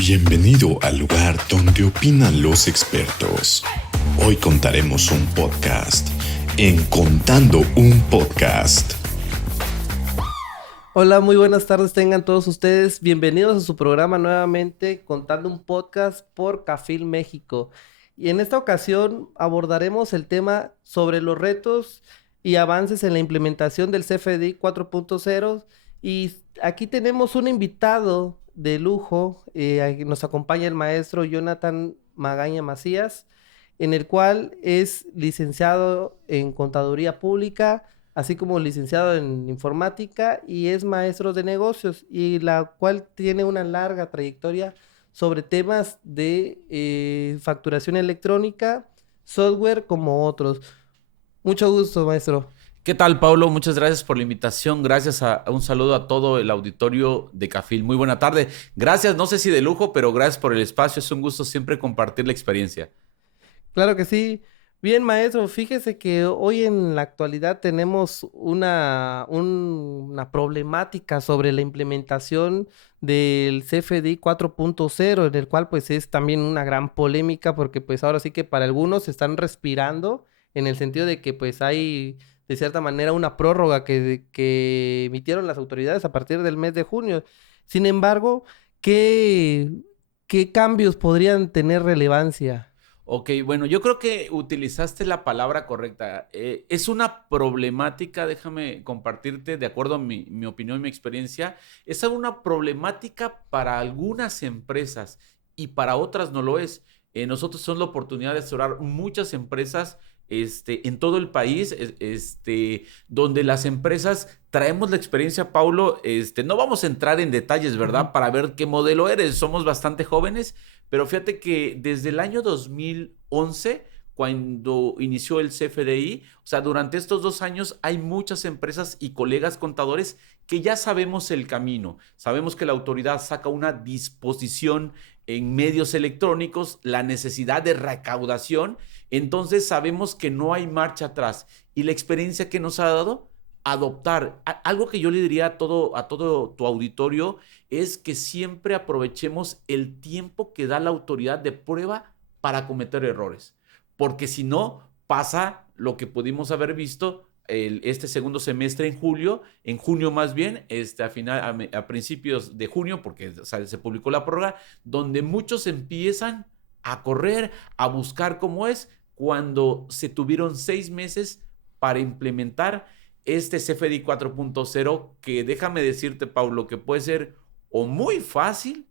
Bienvenido al lugar donde opinan los expertos. Hoy contaremos un podcast en Contando un Podcast. Hola, muy buenas tardes tengan todos ustedes. Bienvenidos a su programa nuevamente, Contando un Podcast por Cafil México. Y en esta ocasión abordaremos el tema sobre los retos y avances en la implementación del CFDI 4.0. Y aquí tenemos un invitado de lujo, nos acompaña el maestro Jonathan Magaña Macías, en el cual es licenciado en Contaduría Pública, así como licenciado en informática y es maestro de negocios, y la cual tiene una larga trayectoria sobre temas de facturación electrónica, software como otros. Mucho gusto, maestro. ¿Qué tal, Pablo? Muchas gracias por la invitación. Gracias a un saludo a todo el auditorio de Cafil. Muy buena tarde. Gracias, no sé si de lujo, pero gracias por el espacio. Es un gusto siempre compartir la experiencia. Claro que sí. Bien, maestro, fíjese que hoy en la actualidad tenemos una problemática sobre la implementación del CFDI 4.0, en el cual pues es también una gran polémica porque pues ahora sí que para algunos están respirando en el sentido de que pues hay de cierta manera una prórroga que emitieron las autoridades a partir del mes de junio. Sin embargo, ¿qué, qué cambios podrían tener relevancia? Ok, bueno, yo creo que utilizaste la palabra correcta. Es una problemática, déjame compartirte de acuerdo a mi opinión y mi experiencia, es una problemática para algunas empresas y para otras no lo es. Nosotros tenemos la oportunidad de asesorar muchas empresas en todo el país, donde las empresas traemos la experiencia, Paulo. No vamos a entrar en detalles, ¿verdad? Para ver qué modelo eres. Somos bastante jóvenes, pero fíjate que desde el año 2011, cuando inició el CFDI, o sea, durante estos 2 años hay muchas empresas y colegas contadores que ya sabemos el camino. Sabemos que la autoridad saca una disposición en medios electrónicos, la necesidad de recaudación. Entonces sabemos que no hay marcha atrás. Y la experiencia que nos ha dado, adoptar. Algo que yo le diría a todo tu auditorio es que siempre aprovechemos el tiempo que da la autoridad de prueba para cometer errores. Porque si no, pasa lo que pudimos haber visto este segundo semestre en junio más bien, a principios de junio, porque o sea, se publicó la prórroga, donde muchos empiezan a correr, a buscar cómo es, cuando se tuvieron 6 meses para implementar este CFDI 4.0, que déjame decirte, Paulo, que puede ser o muy fácil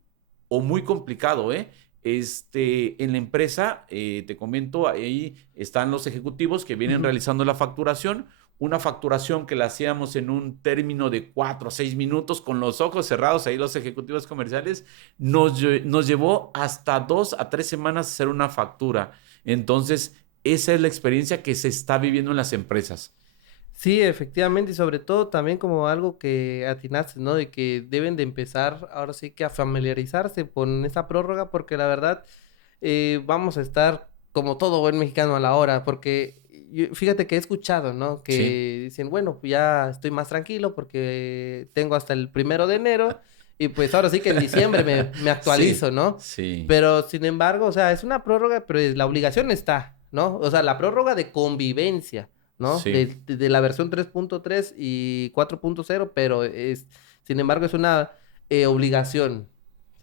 o muy complicado, ¿eh? En la empresa, te comento, ahí están los ejecutivos que vienen realizando la facturación, una facturación que la hacíamos en un término de 4 a 6 minutos con los ojos cerrados, ahí los ejecutivos comerciales, nos llevó hasta 2 a 3 semanas hacer una factura. Entonces, esa es la experiencia que se está viviendo en las empresas. Sí, efectivamente, y sobre todo también como algo que atinaste, ¿no? De que deben de empezar ahora sí que a familiarizarse con esta prórroga, porque la verdad vamos a estar como todo buen mexicano a la hora, porque fíjate que he escuchado, ¿no? Sí, Que dicen, bueno, pues ya estoy más tranquilo porque tengo hasta el 1 de enero y pues ahora sí que en diciembre me actualizo, sí, ¿no? sí. Pero sin embargo, o sea, es una prórroga, pero la obligación está, ¿no? O sea, la prórroga de convivencia, ¿no? Sí. De la versión 3.3 y 4.0, pero sin embargo, es una obligación,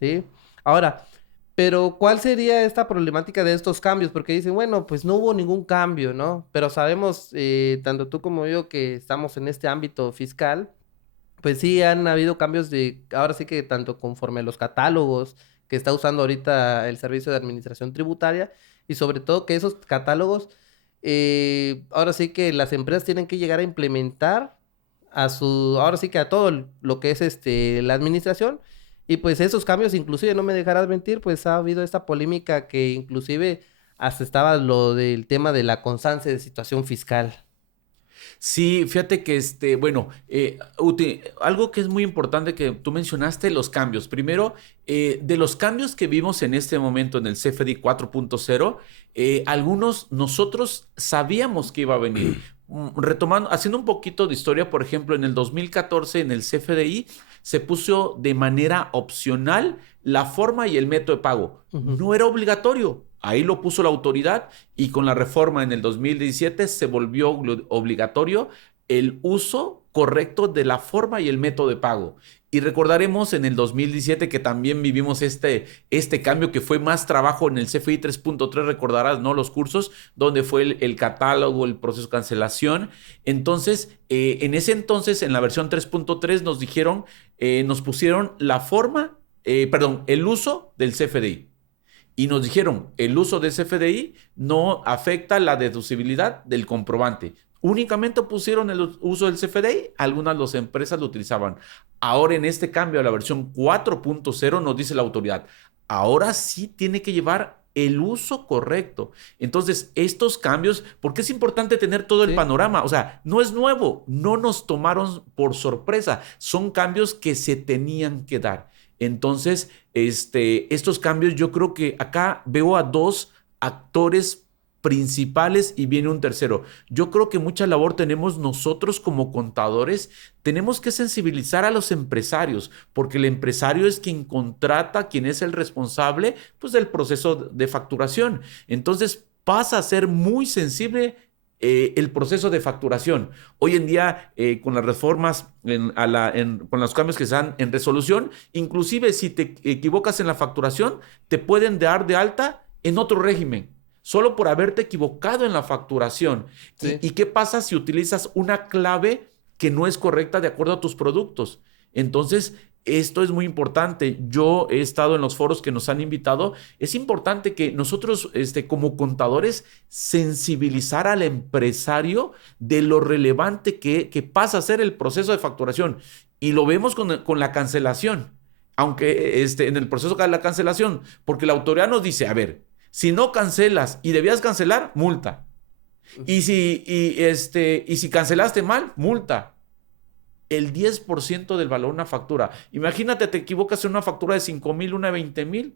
¿sí? Ahora, pero ¿cuál sería esta problemática de estos cambios? Porque dicen, bueno, pues no hubo ningún cambio, ¿no? Pero sabemos, tanto tú como yo, que estamos en este ámbito fiscal, pues sí han habido cambios ahora sí que tanto conforme a los catálogos que está usando ahorita el Servicio de Administración Tributaria, y sobre todo que esos catálogos ahora sí que las empresas tienen que llegar a implementar ahora sí que a todo lo que es la administración, y pues esos cambios inclusive, no me dejarás mentir, pues ha habido esta polémica que inclusive hasta estaba lo del tema de la constancia de situación fiscal. Sí, fíjate que bueno, algo que es muy importante que tú mencionaste, los cambios. Primero, de los cambios que vimos en este momento en el CFDI 4.0, algunos nosotros sabíamos que iba a venir. Retomando, haciendo un poquito de historia, por ejemplo, en el 2014, en el CFDI, se puso de manera opcional la forma y el método de pago. No era obligatorio. Ahí lo puso la autoridad y con la reforma en el 2017 se volvió obligatorio el uso correcto de la forma y el método de pago. Y recordaremos en el 2017 que también vivimos este cambio que fue más trabajo en el CFDI 3.3, recordarás, ¿no? Los cursos donde fue el catálogo, el proceso de cancelación. Entonces, en ese entonces, en la versión 3.3 nos dijeron, nos pusieron la forma, el uso del CFDI. Y nos dijeron, el uso del CFDI no afecta la deducibilidad del comprobante. Únicamente pusieron el uso del CFDI, algunas de las empresas lo utilizaban. Ahora en este cambio a la versión 4.0 nos dice la autoridad, ahora sí tiene que llevar el uso correcto. Entonces, estos cambios, porque es importante tener todo el panorama, o sea, no es nuevo, no nos tomaron por sorpresa, son cambios que se tenían que dar. Entonces, estos cambios yo creo que acá veo a dos actores principales y viene un tercero. Yo creo que mucha labor tenemos nosotros como contadores. Tenemos que sensibilizar a los empresarios, porque el empresario es quien contrata, quien es el responsable, pues, del proceso de facturación. Entonces pasa a ser muy sensible el proceso de facturación. Hoy en día, con las reformas, con los cambios que se dan en resolución, inclusive si te equivocas en la facturación, te pueden dar de alta en otro régimen, solo por haberte equivocado en la facturación. Sí. ¿Y qué pasa si utilizas una clave que no es correcta de acuerdo a tus productos? Entonces, esto es muy importante. Yo he estado en los foros que nos han invitado. Es importante que nosotros, como contadores, sensibilizar al empresario de lo relevante que pasa a ser el proceso de facturación. Y lo vemos con la cancelación, aunque en el proceso de la cancelación, porque la autoridad nos dice, a ver, si no cancelas y debías cancelar, multa. Y si cancelaste mal, multa. El 10% del valor de una factura. Imagínate, te equivocas en una factura de 5,000, una de 20,000.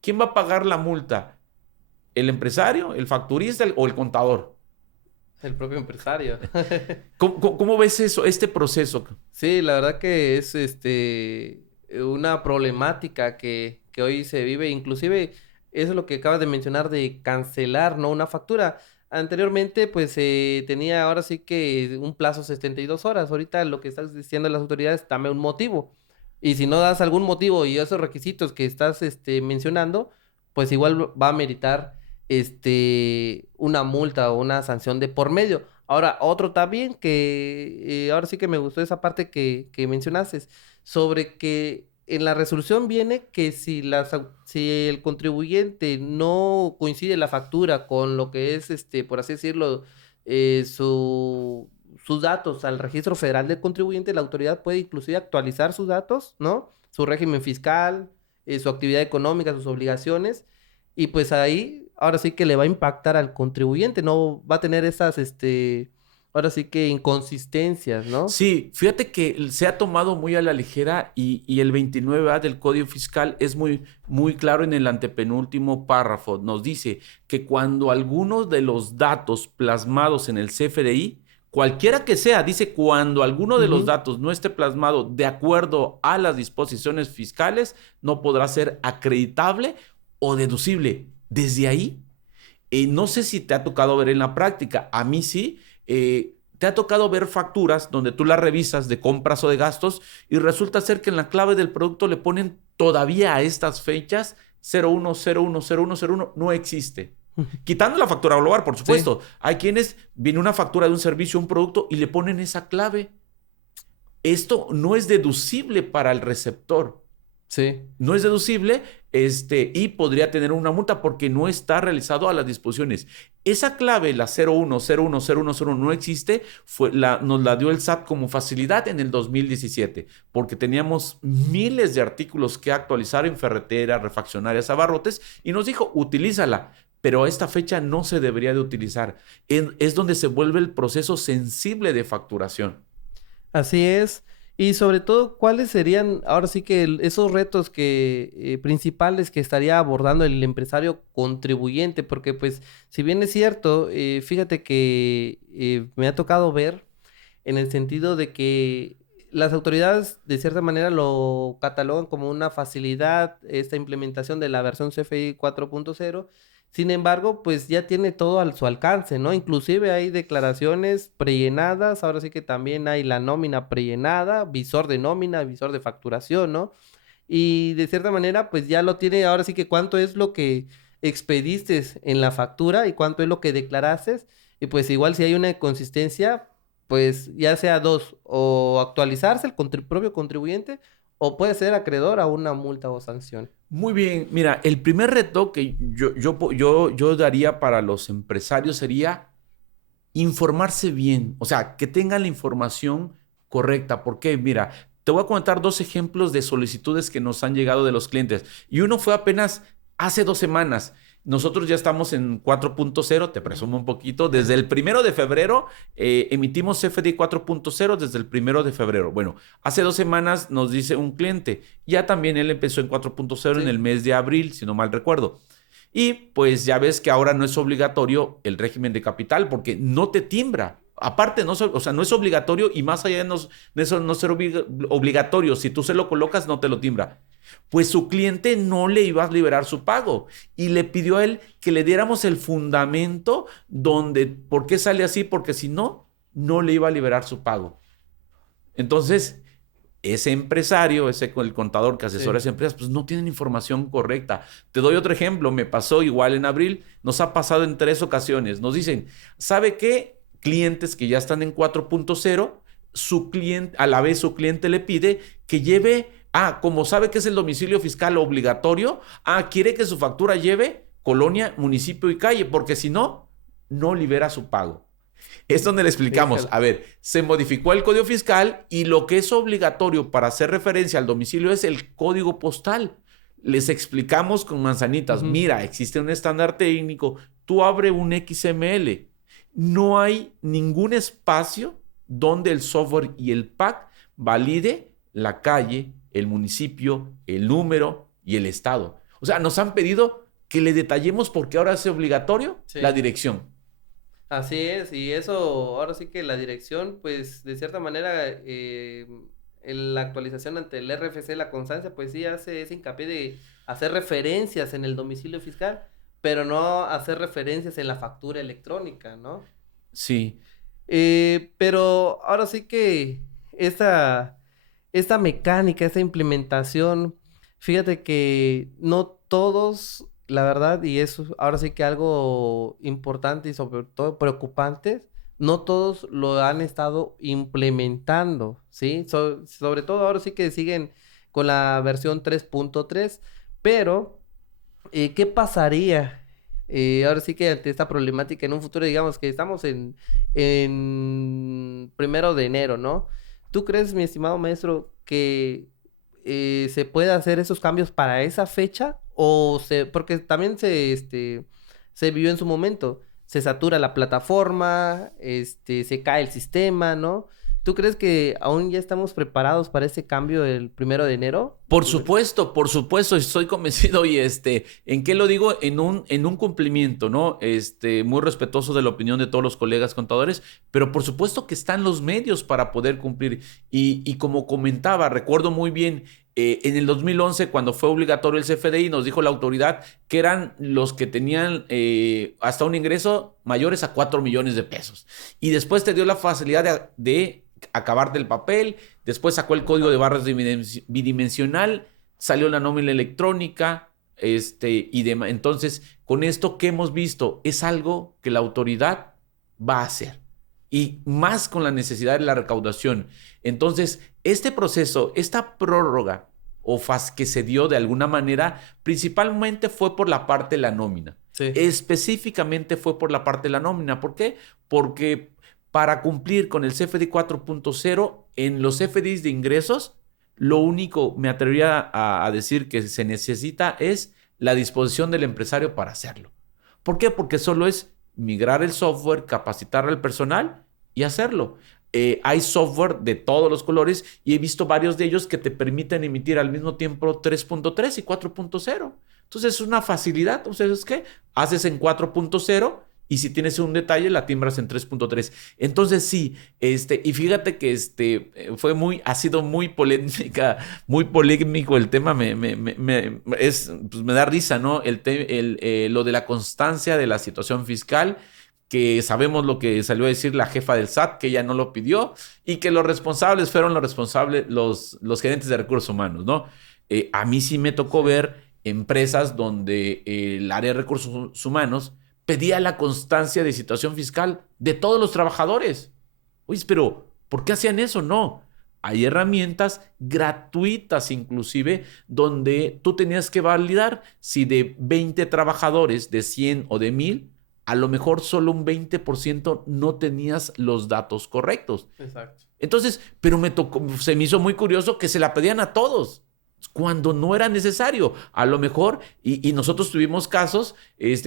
¿Quién va a pagar la multa? ¿El empresario, el facturista o el contador? El propio empresario. ¿Cómo ves eso, este proceso? Sí, la verdad que es una problemática que hoy se vive. Inclusive, eso es lo que acabas de mencionar de cancelar, ¿no? Una factura. Anteriormente, pues, tenía ahora sí que un plazo de 72 horas. Ahorita lo que estás diciendo las autoridades, dame un motivo. Y si no das algún motivo y esos requisitos que estás mencionando, pues igual va a meritar una multa o una sanción de por medio. Ahora, otro también que ahora sí que me gustó esa parte que mencionaste, sobre que en la resolución viene que si el contribuyente no coincide la factura con lo que es, por así decirlo, sus datos al registro federal del contribuyente, la autoridad puede inclusive actualizar sus datos, ¿no? Su régimen fiscal, su actividad económica, sus obligaciones, y pues ahí, ahora sí que le va a impactar al contribuyente, no va a tener esas, ahora sí que inconsistencias, ¿no? Sí, fíjate que se ha tomado muy a la ligera y el 29A del Código Fiscal es muy, muy claro en el antepenúltimo párrafo. Nos dice que cuando algunos de los datos plasmados en el CFDI, cualquiera que sea, dice cuando alguno de los datos no esté plasmado de acuerdo a las disposiciones fiscales, no podrá ser acreditable o deducible. Desde ahí, no sé si te ha tocado ver en la práctica, a mí sí. ¿Te ha tocado ver facturas donde tú las revisas de compras o de gastos y resulta ser que en la clave del producto le ponen todavía a estas fechas 01010101? No existe. Quitando la factura global, por supuesto. Sí. Hay quienes viene una factura de un servicio, un producto y le ponen esa clave. Esto no es deducible para el receptor. Sí. No es deducible y podría tener una multa porque no está realizado a las disposiciones. Esa clave, la 01010101, no existe, nos la dio el SAT como facilidad en el 2017, porque teníamos miles de artículos que actualizar en ferreteras, refaccionarias, abarrotes, y nos dijo, utilízala, pero a esta fecha no se debería de utilizar. Es donde se vuelve el proceso sensible de facturación. Así es. Y sobre todo, ¿cuáles serían ahora sí que esos retos principales que estaría abordando el empresario contribuyente? Porque pues, si bien es cierto, fíjate que me ha tocado ver en el sentido de que las autoridades de cierta manera lo catalogan como una facilidad esta implementación de la versión CFDI 4.0. Sin embargo, pues ya tiene todo a su alcance, ¿no? Inclusive hay declaraciones prellenadas, ahora sí que también hay la nómina prellenada, visor de nómina, visor de facturación, ¿no? Y de cierta manera, pues ya lo tiene, ahora sí que cuánto es lo que expediste en la factura y cuánto es lo que declaraste. Y pues igual si hay una inconsistencia, pues ya sea dos, o actualizarse el propio contribuyente, o puede ser acreedor a una multa o sanción. Muy bien, mira, el primer reto que yo daría para los empresarios sería informarse bien, o sea, que tengan la información correcta. ¿Por qué? Mira, te voy a comentar 2 ejemplos de solicitudes que nos han llegado de los clientes. Y uno fue apenas hace 2 semanas. Nosotros ya estamos en 4.0, te presumo un poquito. Desde el 1 de febrero emitimos CFDI 4.0 desde el 1 de febrero. Bueno, hace 2 semanas nos dice un cliente, ya también él empezó en 4.0 en el mes de abril, si no mal recuerdo. Y pues ya ves que ahora no es obligatorio el régimen de capital porque no te timbra. Aparte, no, o sea, no es obligatorio y más allá de eso no ser obligatorio. Si tú se lo colocas, no te lo timbra. Pues su cliente no le iba a liberar su pago y le pidió a él que le diéramos el fundamento donde, ¿por qué sale así? Porque si no, no le iba a liberar su pago. Entonces, ese empresario, el contador que asesora a esas empresas, pues no tienen información correcta. Te doy otro ejemplo, me pasó igual en abril, nos ha pasado en 3 ocasiones. Nos dicen, ¿sabe qué? Clientes que ya están en 4.0, su cliente, a la vez su cliente le pide que lleve, como sabe que es el domicilio fiscal obligatorio, quiere que su factura lleve colonia, municipio y calle, porque si no, no libera su pago. Es donde le explicamos, a ver, se modificó el código fiscal y lo que es obligatorio para hacer referencia al domicilio es el código postal. Les explicamos con manzanitas, mira, existe un estándar técnico, tú abre un XML. No hay ningún espacio donde el software y el PAC valide la calle, el municipio, el número y el estado. O sea, nos han pedido que le detallemos por qué ahora es obligatorio la dirección. Así es, y eso, ahora sí que la dirección, pues de cierta manera, la actualización ante el RFC, la constancia, pues sí hace ese hincapié de hacer referencias en el domicilio fiscal, pero no hacer referencias en la factura electrónica, ¿no? Sí. Pero ahora sí que esta mecánica, esta implementación, fíjate que no todos, la verdad, y eso ahora sí que algo importante y sobre todo preocupante, no todos lo han estado implementando, ¿sí? Sobre todo ahora sí que siguen con la versión 3.3, pero ¿qué pasaría? Ahora sí que ante esta problemática en un futuro, digamos que estamos en 1 de enero, ¿no? ¿Tú crees, mi estimado maestro, que se puede hacer esos cambios para esa fecha? Porque también se vivió en su momento, se satura la plataforma, se cae el sistema, ¿no? ¿Tú crees que aún ya estamos preparados para ese cambio el 1 de enero? Por supuesto, estoy convencido y ¿en qué lo digo? En un cumplimiento, ¿no? Muy respetuoso de la opinión de todos los colegas contadores, pero por supuesto que están los medios para poder cumplir. Y como comentaba, recuerdo muy bien, en el 2011, cuando fue obligatorio el CFDI, nos dijo la autoridad que eran los que tenían hasta un ingreso mayores a 4 millones de pesos. Y después te dio la facilidad de acabarte el papel, después sacó el código de barras bidimensional, salió la nómina electrónica, y demás. Entonces, con esto que hemos visto, es algo que la autoridad va a hacer. Y más con la necesidad de la recaudación. Entonces, este proceso, esta prórroga que se dio de alguna manera, principalmente fue por la parte de la nómina. Sí. Específicamente fue por la parte de la nómina. ¿Por qué? Porque para cumplir con el CFDI 4.0, en los CFDIs de ingresos, lo único, me atrevería a decir que se necesita es la disposición del empresario para hacerlo. ¿Por qué? Porque solo es migrar el software, capacitar al personal y hacerlo. Hay software de todos los colores y he visto varios de ellos que te permiten emitir al mismo tiempo 3.3 y 4.0. Entonces es una facilidad. Entonces, ¿qué? Haces en 4.0 y si tienes un detalle, la timbras en 3.3. Entonces sí, y fíjate que ha sido muy polémico el tema, pues me da risa, ¿no? Lo de la constancia de la situación fiscal, que sabemos lo que salió a decir la jefa del SAT, que ella no lo pidió, y que los responsables fueron los gerentes de recursos humanos, ¿no? A mí sí me tocó ver empresas donde el área de recursos humanos pedía la constancia de situación fiscal de todos los trabajadores. Oye, pero ¿por qué hacían eso? No. Hay herramientas gratuitas inclusive donde tú tenías que validar si de 20 trabajadores, de 100 o de 1000, a lo mejor solo un 20% no tenías los datos correctos. Exacto. Entonces, pero se me hizo muy curioso que se la pedían a todos cuando no era necesario. A lo mejor, y nosotros tuvimos casos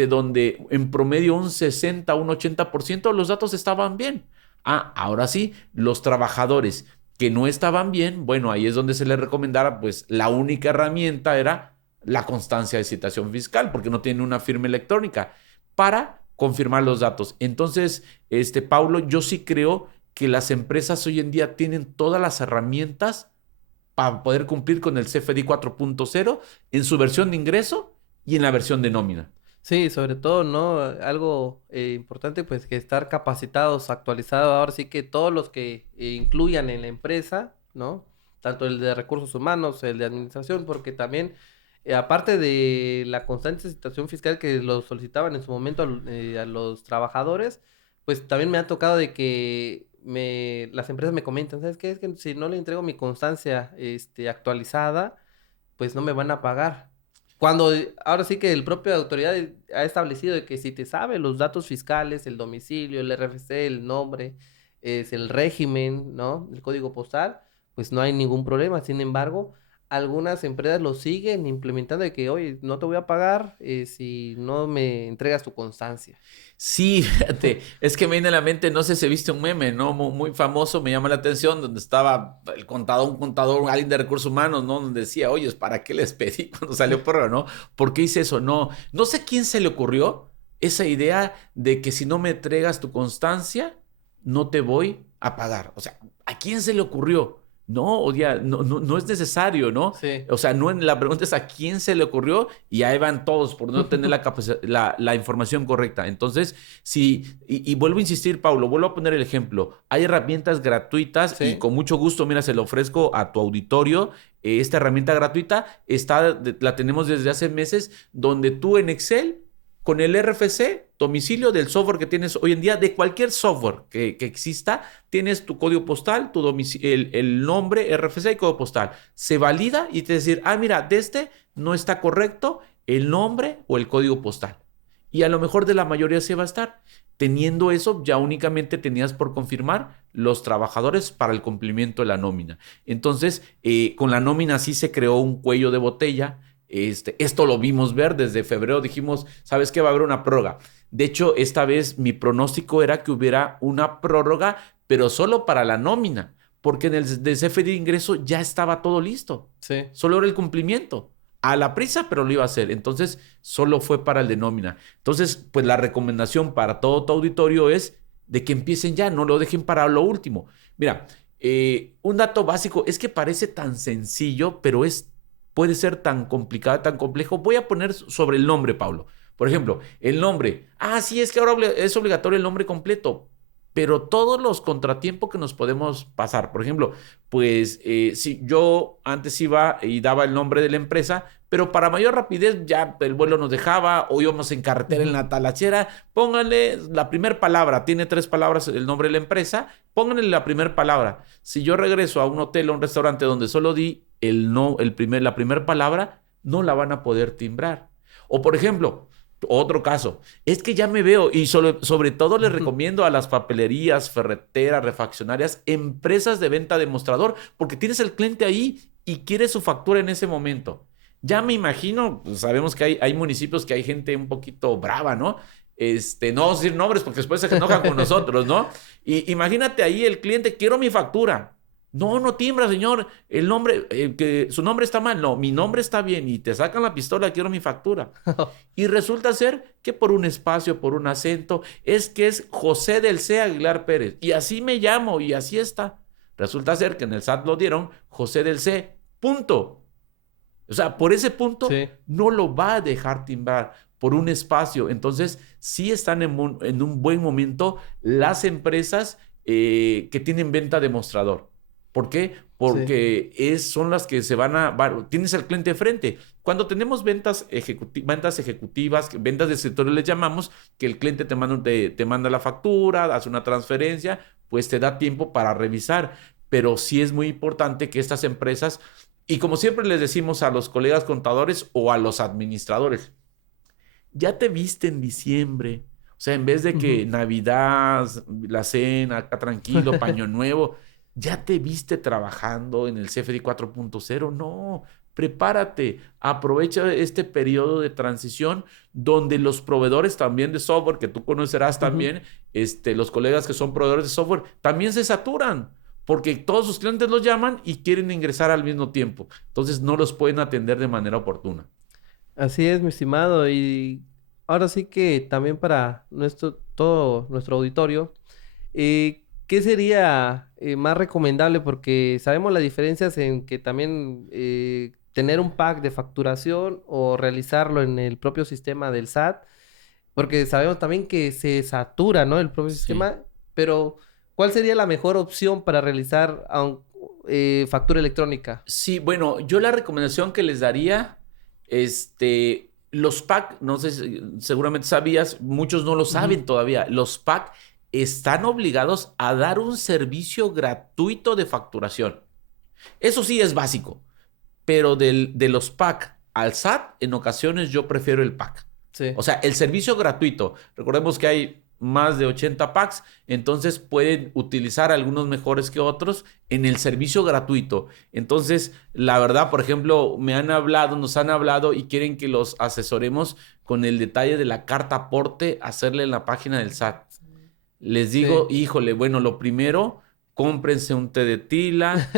donde en promedio un 60, un 80% los datos estaban bien. Ahora sí, los trabajadores que no estaban bien, bueno, ahí es donde se les recomendara, pues la única herramienta era la constancia de citación fiscal, porque no tiene una firma electrónica para confirmar los datos. Entonces, Paulo, yo sí creo que las empresas hoy en día tienen todas las herramientas para poder cumplir con el CFDI 4.0 en su versión de ingreso y en la versión de nómina. Sí, sobre todo, ¿no? Algo importante, pues, que estar capacitados, actualizados. Ahora sí que todos los que incluyan en la empresa, ¿no? Tanto el de recursos humanos, el de administración, porque también, aparte de la constante situación fiscal que lo solicitaban en su momento a los trabajadores, pues también me ha tocado de que las empresas me comentan, ¿sabes qué? Es que si no le entrego mi constancia actualizada, pues no me van a pagar. Cuando ahora sí que el propio autoridad ha establecido de que si te sabe los datos fiscales, el domicilio, el RFC, el nombre, es el régimen, ¿no? El código postal, pues no hay ningún problema. Sin embargo, algunas empresas lo siguen implementando de que, oye, no te voy a pagar si no me entregas tu constancia. Sí, fíjate, es que me viene a la mente, no sé si viste un meme, ¿no? Muy famoso, me llama la atención, donde estaba un contador, alguien de recursos humanos, ¿no? Donde decía, oye, ¿para qué les pedí cuando salió por no? ¿Por qué hice eso? No sé quién se le ocurrió esa idea de que si no me entregas tu constancia, no te voy a pagar. O sea, ¿a quién se le ocurrió? No, no es necesario, ¿no? Sí. O sea, la pregunta es a quién se le ocurrió y ahí van todos por no tener la información correcta. Entonces, y vuelvo a insistir, Paulo, vuelvo a poner el ejemplo. Hay herramientas gratuitas y con mucho gusto, mira, se lo ofrezco a tu auditorio. Esta herramienta gratuita la tenemos desde hace meses, donde tú en Excel, con el RFC, domicilio del software que tienes hoy en día, de cualquier software que exista, tienes tu código postal, tu domicilio, el nombre, RFC y código postal. Se valida y te decir, mira, de no está correcto el nombre o el código postal. Y a lo mejor de la mayoría se va a estar. Teniendo eso, ya únicamente tenías por confirmar los trabajadores para el cumplimiento de la nómina. Entonces, con la nómina sí se creó un cuello de botella. Esto lo vimos ver desde febrero, dijimos, ¿sabes qué? Va a haber una prórroga. De hecho, esta vez mi pronóstico era que hubiera una prórroga, pero solo para la nómina, porque en el de CFDI de ingreso ya estaba todo listo. Sí. Solo era el cumplimiento. A la prisa, pero lo iba a hacer. Entonces, solo fue para el de nómina. Entonces, pues la recomendación para todo tu auditorio es de que empiecen ya, no lo dejen para lo último. Mira, un dato básico, es que parece tan sencillo, pero puede ser tan complicado, tan complejo. Voy a poner sobre el nombre, Paulo. Por ejemplo, el nombre. Sí, es que ahora es obligatorio el nombre completo. Pero todos los contratiempos que nos podemos pasar. Por ejemplo, pues si yo antes iba y daba el nombre de la empresa, pero para mayor rapidez ya el vuelo nos dejaba o íbamos en carretera en la talachera, pónganle la primera palabra. Tiene 3 palabras el nombre de la empresa, pónganle la primera palabra. Si yo regreso a un hotel o un restaurante donde solo di la primera palabra, no la van a poder timbrar. O por ejemplo, otro caso, es que ya me veo y sobre todo les recomiendo a las papelerías, ferreteras, refaccionarias, empresas de venta de mostrador, porque tienes el cliente ahí y quiere su factura en ese momento. Ya me imagino, pues sabemos que hay municipios que hay gente un poquito brava, ¿no? No vamos a decir nombres porque después se enojan con nosotros, ¿no? Y imagínate ahí el cliente, quiero mi factura. No, no timbra, señor. El nombre, que su nombre está mal. No, mi nombre está bien. Y te sacan la pistola, quiero mi factura. Y resulta ser que por un espacio, por un acento, es que es José del C. Aguilar Pérez. Y así me llamo y así está. Resulta ser que en el SAT lo dieron José del C. Punto. O sea, por ese punto Sí. no lo va a dejar timbrar por un espacio. Entonces, sí están en un buen momento las empresas que tienen venta de mostrador. ¿Por qué? Porque son las que se tienes al cliente de frente. Cuando tenemos ventas ejecutivas, ventas de escritorio les llamamos, que el cliente te manda la factura, hace una transferencia, pues te da tiempo para revisar. Pero sí es muy importante que estas empresas, y como siempre les decimos a los colegas contadores o a los administradores, ya te viste en diciembre. O sea, en vez de que Navidad, la cena, acá tranquilo, paño nuevo, ya te viste trabajando en el CFDI 4.0. No, prepárate, aprovecha este periodo de transición donde los proveedores también de software, que tú conocerás también, los colegas que son proveedores de software, también se saturan. Porque todos sus clientes los llaman y quieren ingresar al mismo tiempo. Entonces no los pueden atender de manera oportuna. Así es, mi estimado. Y ahora sí que también para todo nuestro auditorio, ¿qué sería más recomendable? Porque sabemos las diferencias en que también tener un pack de facturación o realizarlo en el propio sistema del SAT, porque sabemos también que se satura, ¿no? El propio Sí. sistema, pero ¿cuál sería la mejor opción para realizar factura electrónica? Sí, bueno, yo la recomendación que les daría, los PAC, no sé, seguramente sabías, muchos no lo saben todavía, los PAC están obligados a dar un servicio gratuito de facturación. Eso sí es básico, pero de los PAC al SAT, en ocasiones yo prefiero el PAC. Sí. O sea, el servicio gratuito. Recordemos que hay más de 80 packs, entonces pueden utilizar algunos mejores que otros en el servicio gratuito. Entonces, la verdad, por ejemplo, nos han hablado y quieren que los asesoremos con el detalle de la carta aporte, hacerle en la página del SAT. Les digo, híjole, bueno, lo primero, cómprense un té de tila,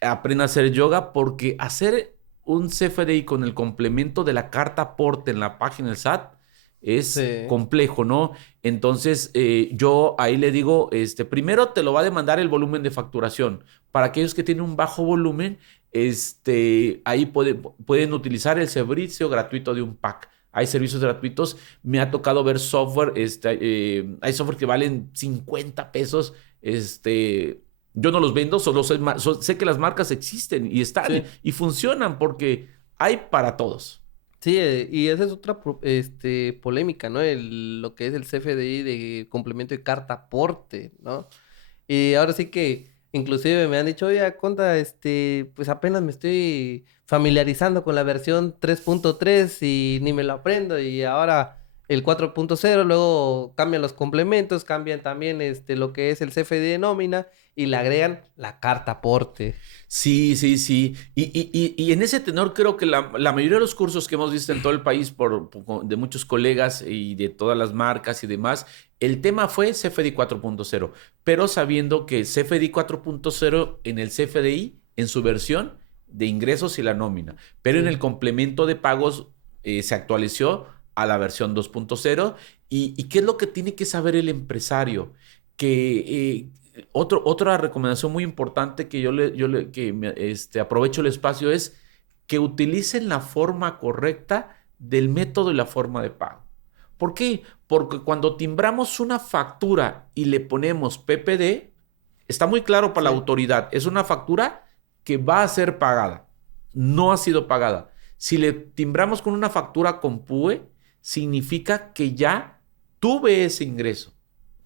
aprendan a hacer yoga, porque hacer un CFDI con el complemento de la carta aporte en la página del SAT es complejo, ¿no? Entonces, yo ahí le digo, primero te lo va a demandar el volumen de facturación. Para aquellos que tienen un bajo volumen, ahí pueden utilizar el servicio gratuito de un PAC. Hay servicios gratuitos. Me ha tocado ver software, hay software que valen 50 pesos. Yo no los vendo, solo sé que las marcas existen y están y funcionan porque hay para todos. Sí, y esa es otra polémica, ¿no? Lo que es el CFDI de complemento de carta aporte, ¿no? Y ahora sí que inclusive me han dicho, oye, Conta, pues apenas me estoy familiarizando con la versión 3.3 y ni me lo aprendo, y ahora el 4.0, luego cambian los complementos, cambian también lo que es el CFDI de nómina y le agregan la carta aporte. Sí. Y en ese tenor creo que la mayoría de los cursos que hemos visto en todo el país de muchos colegas y de todas las marcas y demás, el tema fue CFDI 4.0, pero sabiendo que CFDI 4.0 en el CFDI, en su versión de ingresos y la nómina, pero en el complemento de pagos se actualizó a la versión 2.0. ¿Y qué es lo que tiene que saber el empresario? Que otra recomendación muy importante que aprovecho el espacio es que utilicen la forma correcta del método y la forma de pago. ¿Por qué? Porque cuando timbramos una factura y le ponemos PPD, está muy claro para la autoridad, es una factura que va a ser pagada, no ha sido pagada. Si le timbramos con una factura con PUE, significa que ya tuve ese ingreso.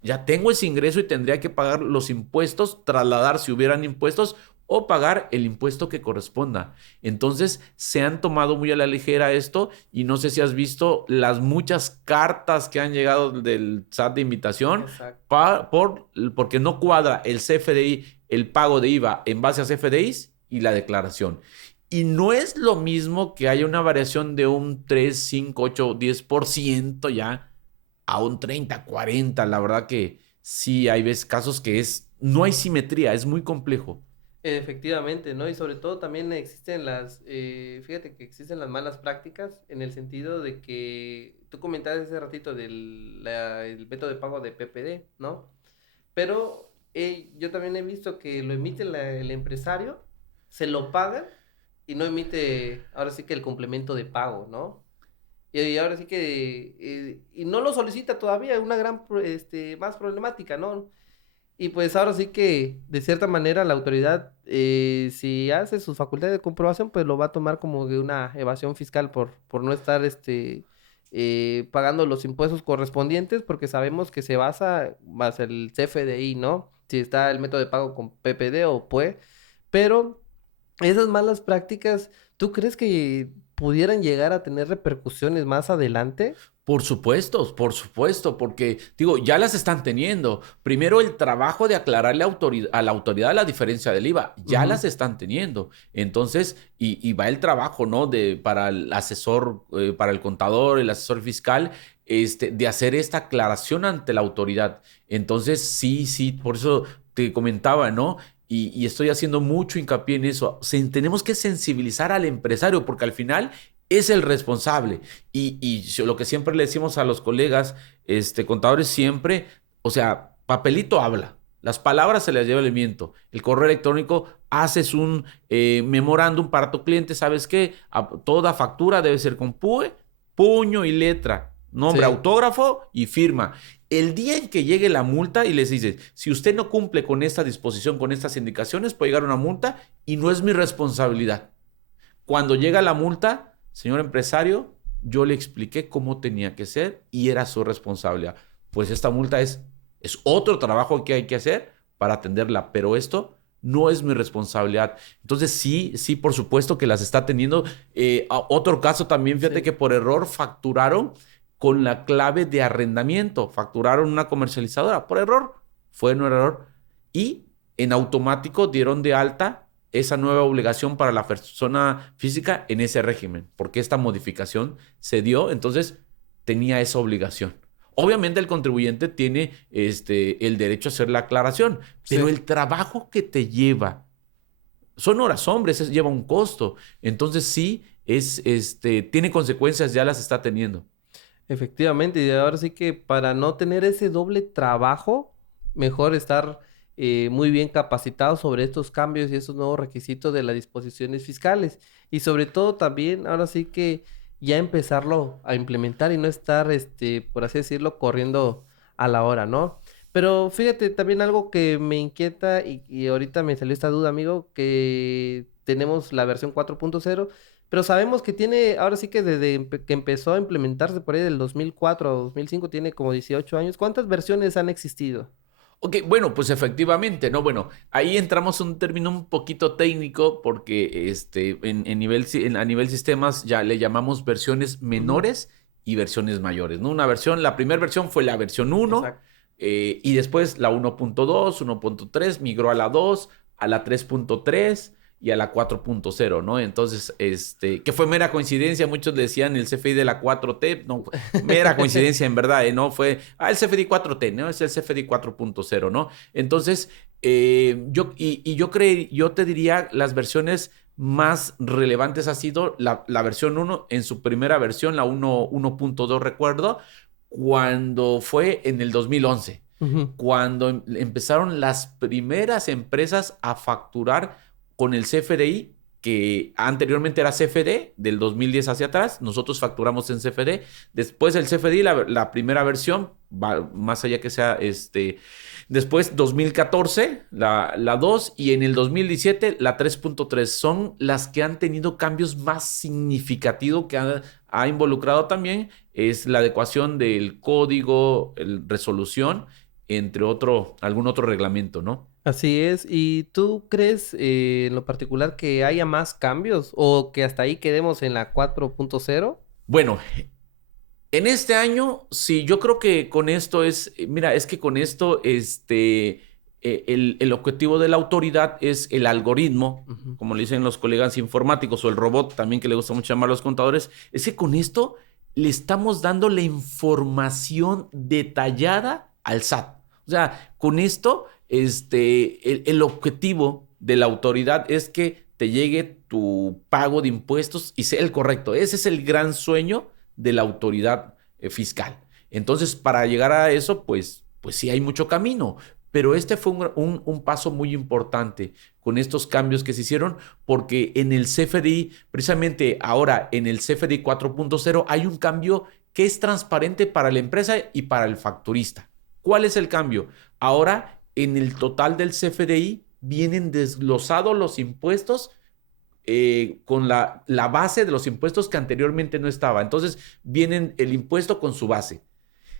Ya tengo ese ingreso y tendría que pagar los impuestos, trasladar si hubieran impuestos o pagar el impuesto que corresponda. Entonces, se han tomado muy a la ligera esto y no sé si has visto las muchas cartas que han llegado del SAT de invitación porque no cuadra el CFDI, el pago de IVA en base a CFDIs y la declaración. Y no es lo mismo que haya una variación de un 3, 5, 8, 10% ya a un 30, 40. La verdad que sí hay casos que no hay simetría, es muy complejo. Efectivamente, ¿no? Y sobre todo también existen fíjate que existen las malas prácticas en el sentido de que tú comentabas hace ratito el método de pago de PPD, ¿no? Pero yo también he visto que lo emite el empresario, se lo paga y no emite ahora sí que el complemento de pago, ¿no? Y ahora sí que, y no lo solicita todavía, es una más problemática, ¿no? Y pues ahora sí que, de cierta manera, la autoridad, si hace sus facultades de comprobación, pues lo va a tomar como de una evasión fiscal por no estar, pagando los impuestos correspondientes, porque sabemos que se basa más el CFDI, ¿no? Si está el método de pago con PPD o PUE, pero esas malas prácticas, ¿tú crees que pudieran llegar a tener repercusiones más adelante? Por supuesto, porque digo, ya las están teniendo. Primero, el trabajo de aclararle a la autoridad la diferencia del IVA, ya Ujú. las están teniendo. Entonces, y va el trabajo, ¿no? Para el asesor, para el contador, el asesor fiscal, de hacer esta aclaración ante la autoridad. Entonces, sí, por eso te comentaba, ¿no? Y estoy haciendo mucho hincapié en eso. Tenemos que sensibilizar al empresario, porque al final es el responsable. Y lo que siempre le decimos a los colegas, contadores, siempre, o sea, papelito habla. Las palabras se las lleva el viento. El correo electrónico, haces un memorándum para tu cliente. ¿Sabes qué? Toda factura debe ser con PUE, puño y letra, nombre, Sí. autógrafo y firma. El día en que llegue la multa y les dices, si usted no cumple con esta disposición, con estas indicaciones, puede llegar una multa y no es mi responsabilidad. Cuando llega la multa, señor empresario, yo le expliqué cómo tenía que ser y era su responsabilidad. Pues esta multa es otro trabajo que hay que hacer para atenderla, pero esto no es mi responsabilidad. Entonces sí, por supuesto que las está teniendo. Otro caso también, fíjate Sí. que por error facturaron con la clave de arrendamiento, facturaron una comercializadora, por error, fue un error, y en automático dieron de alta esa nueva obligación para la persona física en ese régimen, porque esta modificación se dio, entonces tenía esa obligación. Obviamente el contribuyente tiene el derecho a hacer la aclaración, pero Sí. el trabajo que te lleva, son horas hombres, lleva un costo. Entonces sí, tiene consecuencias, ya las está teniendo. Efectivamente, y ahora sí que para no tener ese doble trabajo, mejor estar muy bien capacitado sobre estos cambios y estos nuevos requisitos de las disposiciones fiscales. Y sobre todo también, ahora sí que ya empezarlo a implementar y no estar, por así decirlo, corriendo a la hora, ¿no? Pero fíjate, también algo que me inquieta y ahorita me salió esta duda, amigo, que tenemos la versión 4.0. Pero sabemos que tiene, ahora sí que desde que empezó a implementarse por ahí del 2004 a 2005, tiene como 18 años. ¿Cuántas versiones han existido? Ok, bueno, pues efectivamente, ¿no? Bueno, ahí entramos en un término un poquito técnico porque a nivel sistemas ya le llamamos versiones Ujú. menores y versiones mayores, ¿no? La primera versión fue la versión 1 Exacto. y después la 1.2, 1.3 migró a la 2, a la 3.3 y a la 4.0, ¿no? Entonces, que fue mera coincidencia, muchos decían el CFDI de la 4T, no, mera coincidencia en verdad, ¿no? Fue, el CFDI 4T, ¿no? Es el CFDI 4.0, ¿no? Entonces, yo te diría, las versiones más relevantes ha sido la versión 1 en su primera versión, la 1.2, recuerdo, cuando fue en el 2011, Ujú. cuando empezaron las primeras empresas a facturar con el CFDI, que anteriormente era CFD, del 2010 hacia atrás, nosotros facturamos en CFD, después el CFDI, la primera versión, más allá que sea, después 2014, la 2, y en el 2017, la 3.3, son las que han tenido cambios más significativos que ha involucrado también, es la adecuación del código, resolución, entre algún otro reglamento, ¿no? Así es. ¿Y tú crees en lo particular que haya más cambios o que hasta ahí quedemos en la 4.0? Bueno, en este año, sí, yo creo que con esto mira, es que con esto, el objetivo de la autoridad es el algoritmo, Ujú. como le dicen los colegas informáticos o el robot también que le gusta mucho llamar a los contadores, es que con esto le estamos dando la información detallada al SAT. O sea, con esto, el objetivo de la autoridad es que te llegue tu pago de impuestos y sea el correcto. Ese es el gran sueño de la autoridad fiscal. Entonces, para llegar a eso, pues sí hay mucho camino. Pero este fue un paso muy importante con estos cambios que se hicieron, porque en el CFDI, precisamente ahora en el CFDI 4.0, hay un cambio que es transparente para la empresa y para el facturista. ¿Cuál es el cambio? Ahora, en el total del CFDI vienen desglosados los impuestos con la base de los impuestos que anteriormente no estaba. Entonces, vienen el impuesto con su base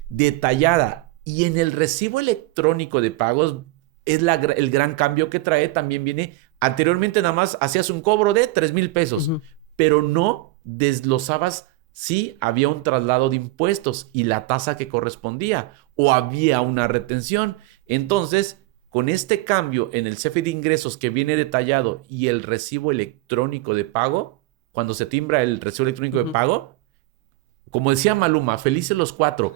detallada. Y en el recibo electrónico de pagos es el gran cambio que trae. También viene, anteriormente nada más hacías un cobro de 3,000 pesos, pero no desglosabas si había un traslado de impuestos y la tasa que correspondía o había una retención. Entonces, con este cambio en el CFDI de ingresos que viene detallado y el recibo electrónico de pago, cuando se timbra el recibo electrónico de pago, como decía Maluma, felices los 4,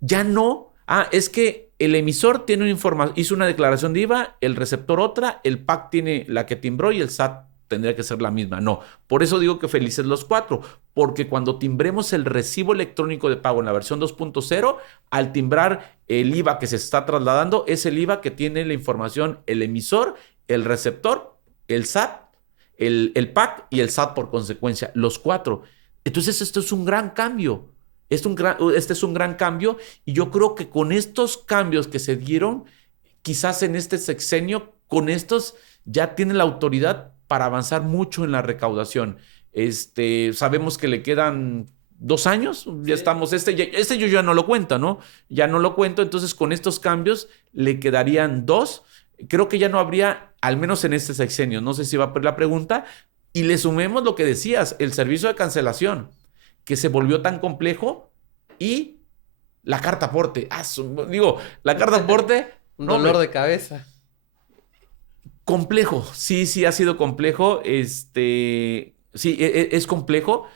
ya no... es que el emisor tiene una información, hizo una declaración de IVA, el receptor otra, el PAC tiene la que timbró y el SAT tendría que ser la misma. No, por eso digo que felices los 4, porque cuando timbremos el recibo electrónico de pago en la versión 2.0, al timbrar el IVA que se está trasladando, es el IVA que tiene la información el emisor, el receptor, el SAT, el PAC y el SAT por consecuencia, los 4. Entonces esto es un gran cambio. Este es un gran cambio y yo creo que con estos cambios que se dieron, quizás en este sexenio, con estos ya tiene la autoridad para avanzar mucho en la recaudación. Sabemos que le quedan 2 años, ya estamos, yo ya no lo cuento, ¿no? Ya no lo cuento, entonces con estos cambios le quedarían 2. Creo que ya no habría, al menos en este sexenio, no sé si va por la pregunta, y le sumemos lo que decías, el servicio de cancelación, que se volvió tan complejo, y la carta aporte. La carta aporte... Un dolor de cabeza. Complejo, sí ha sido complejo. Sí, es complejo,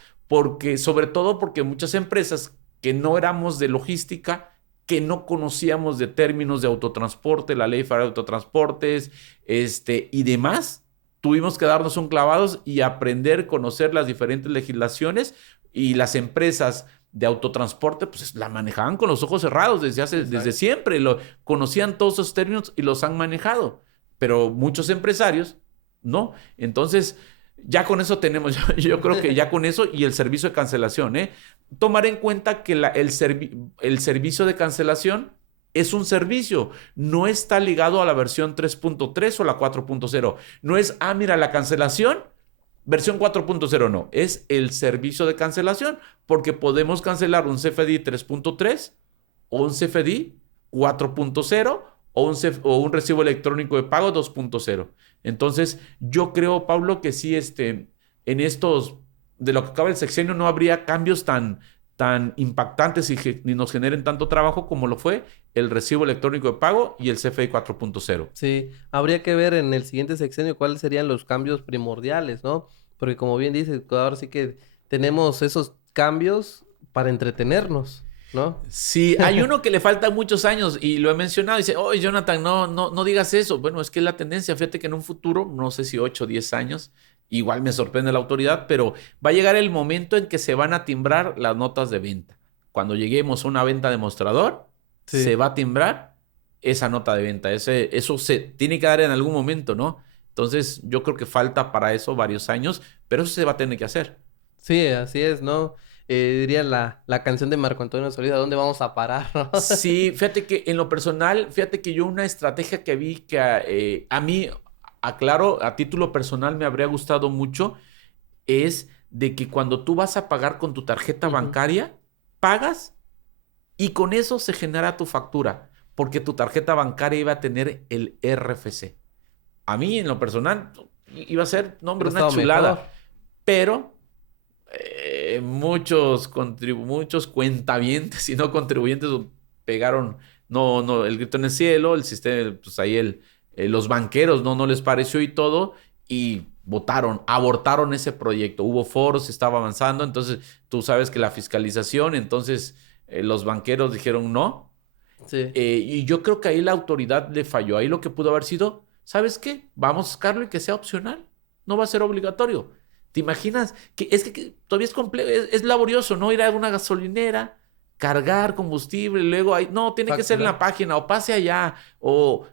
sobre todo porque muchas empresas que no éramos de logística, que no conocíamos de términos de autotransporte, la ley federal de autotransportes, y demás, tuvimos que darnos un clavados y aprender, conocer las diferentes legislaciones. Y las empresas de autotransporte pues la manejaban con los ojos cerrados desde siempre. Conocían todos esos términos y los han manejado. Pero muchos empresarios no. Entonces, ya con eso tenemos, yo creo que ya con eso y el servicio de cancelación. Tomar en cuenta que el servicio de cancelación es un servicio. No está ligado a la versión 3.3 o la 4.0. No es, mira, la cancelación... Versión 4.0 no, es el servicio de cancelación, porque podemos cancelar un CFDI 3.3 o un CFDI 4.0 o un recibo electrónico de pago 2.0. Entonces, yo creo, Pablo, que sí, en estos, de lo que acaba el sexenio, no habría cambios tan impactantes y ni nos generen tanto trabajo como lo fue el recibo electrónico de pago y el CFDI 4.0. Sí, habría que ver en el siguiente sexenio cuáles serían los cambios primordiales, ¿no? Porque como bien dices, ahora sí que tenemos esos cambios para entretenernos, ¿no? Sí, hay uno que le faltan muchos años y lo he mencionado. Dice, oye, Jonathan, no digas eso. Bueno, es que es la tendencia. Fíjate que en un futuro, no sé si 8 o 10 años, igual me sorprende la autoridad, pero va a llegar el momento en que se van a timbrar las notas de venta. Cuando lleguemos a una venta de mostrador, se va a timbrar esa nota de venta. Eso se tiene que dar en algún momento, ¿no? Entonces, yo creo que falta para eso varios años, pero eso se va a tener que hacer. Sí, así es, ¿no? Diría la canción de Marco Antonio Solís, ¿a dónde vamos a parar, no? Sí, fíjate que en lo personal, yo una estrategia que vi que a mí, aclaro, a título personal me habría gustado mucho, es de que cuando tú vas a pagar con tu tarjeta bancaria, pagas y con eso se genera tu factura, porque tu tarjeta bancaria iba a tener el RFC. A mí, en lo personal, iba a ser, una chulada. Mejor. Pero muchos cuentavientes y no contribuyentes pegaron, el grito en el cielo, el sistema, pues ahí los banqueros no les pareció y todo, y abortaron ese proyecto. Hubo foros, estaba avanzando, entonces tú sabes que la fiscalización, entonces los banqueros dijeron no. Sí. Y yo creo que ahí la autoridad le falló. Ahí lo que pudo haber sido, ¿sabes qué? Vamos a sacarlo y que sea opcional. No va a ser obligatorio. ¿Te imaginas? Que todavía es complejo, es laborioso, ¿no? Ir a una gasolinera, cargar combustible, luego hay... No, tiene que ser en la página, o pase allá, o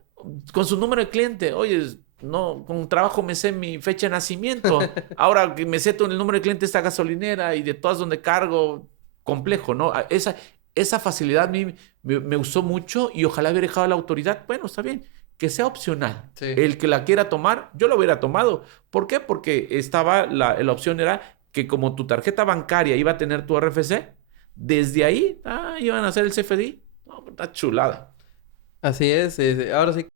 con su número de cliente. Oye, no, con un trabajo me sé mi fecha de nacimiento. Ahora que me sé todo el número de cliente de esta gasolinera y de todas donde cargo, complejo, ¿no? Esa facilidad a mí me gustó mucho y ojalá hubiera dejado a la autoridad. Bueno, está bien, que sea opcional. Sí. El que la quiera tomar, yo lo hubiera tomado. ¿Por qué? Porque la opción era que como tu tarjeta bancaria iba a tener tu RFC, desde ahí iban a hacer el CFDI. No, está chulada. Así es. Ahora sí